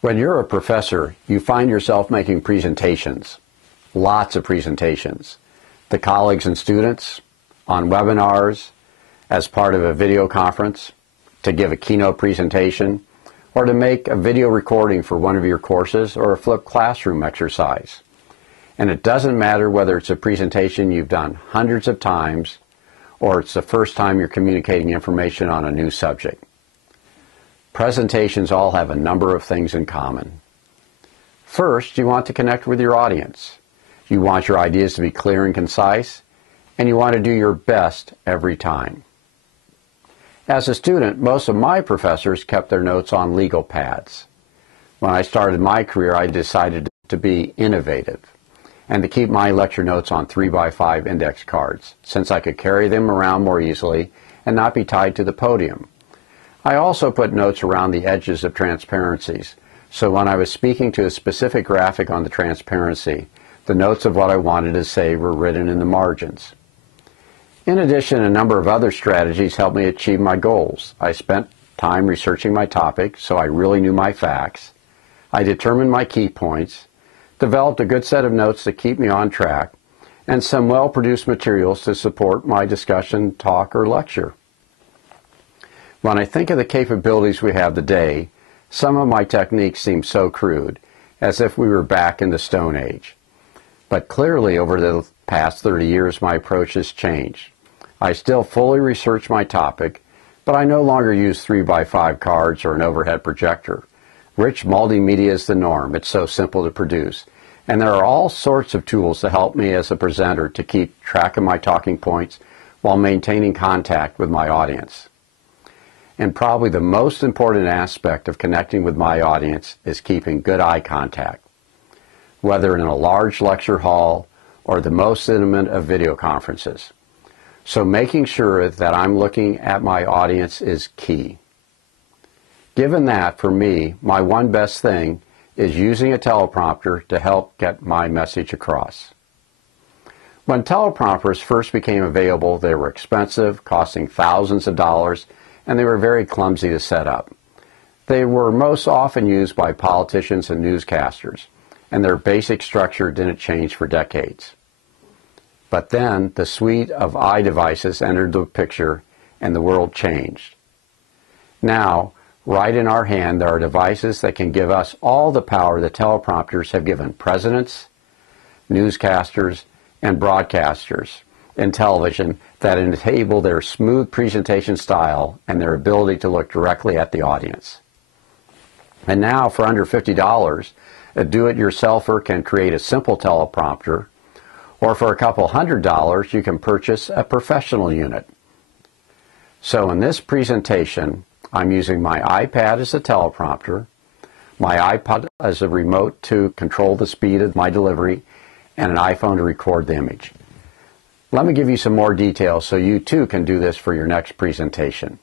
When you're a professor, you find yourself making presentations, lots of presentations, to colleagues and students, on webinars, as part of a video conference, to give a keynote presentation, or to make a video recording for one of your courses or a flipped classroom exercise. And it doesn't matter whether it's a presentation you've done hundreds of times or it's the first time you're communicating information on a new subject. Presentations all have a number of things in common. First, you want to connect with your audience. You want your ideas to be clear and concise, and you want to do your best every time. As a student, most of my professors kept their notes on legal pads. When I started my career, I decided to be innovative and to keep my lecture notes on 3x5 index cards, since I could carry them around more easily and not be tied to the podium. I also put notes around the edges of transparencies, so when I was speaking to a specific graphic on the transparency, the notes of what I wanted to say were written in the margins. In addition, a number of other strategies helped me achieve my goals. I spent time researching my topic, so I really knew my facts. I determined my key points, developed a good set of notes to keep me on track, and some well-produced materials to support my discussion, talk, or lecture. When I think of the capabilities we have today, some of my techniques seem so crude, as if we were back in the Stone Age. But clearly, over the past 30 years, my approach has changed. I still fully research my topic, but I no longer use 3x5 cards or an overhead projector. Rich multimedia is the norm. It's so simple to produce. And there are all sorts of tools to help me as a presenter to keep track of my talking points while maintaining contact with my audience. And probably the most important aspect of connecting with my audience is keeping good eye contact, whether in a large lecture hall or the most intimate of video conferences. So making sure that I'm looking at my audience is key. Given that, for me, my one best thing is using a teleprompter to help get my message across. When teleprompters first became available, they were expensive, costing thousands of dollars, and they were very clumsy to set up. They were most often used by politicians and newscasters, and their basic structure didn't change for decades. But then the suite of iDevices entered the picture and the world changed. Now, right in our hand, there are devices that can give us all the power that teleprompters have given presidents, newscasters, and broadcasters in television that enable their smooth presentation style and their ability to look directly at the audience. And now, for under $50, a do-it-yourselfer can create a simple teleprompter, or for a couple $100, you can purchase a professional unit. So in this presentation, I'm using my iPad as a teleprompter, my iPod as a remote to control the speed of my delivery, and an iPhone to record the image. Let me give you some more details so you too can do this for your next presentation.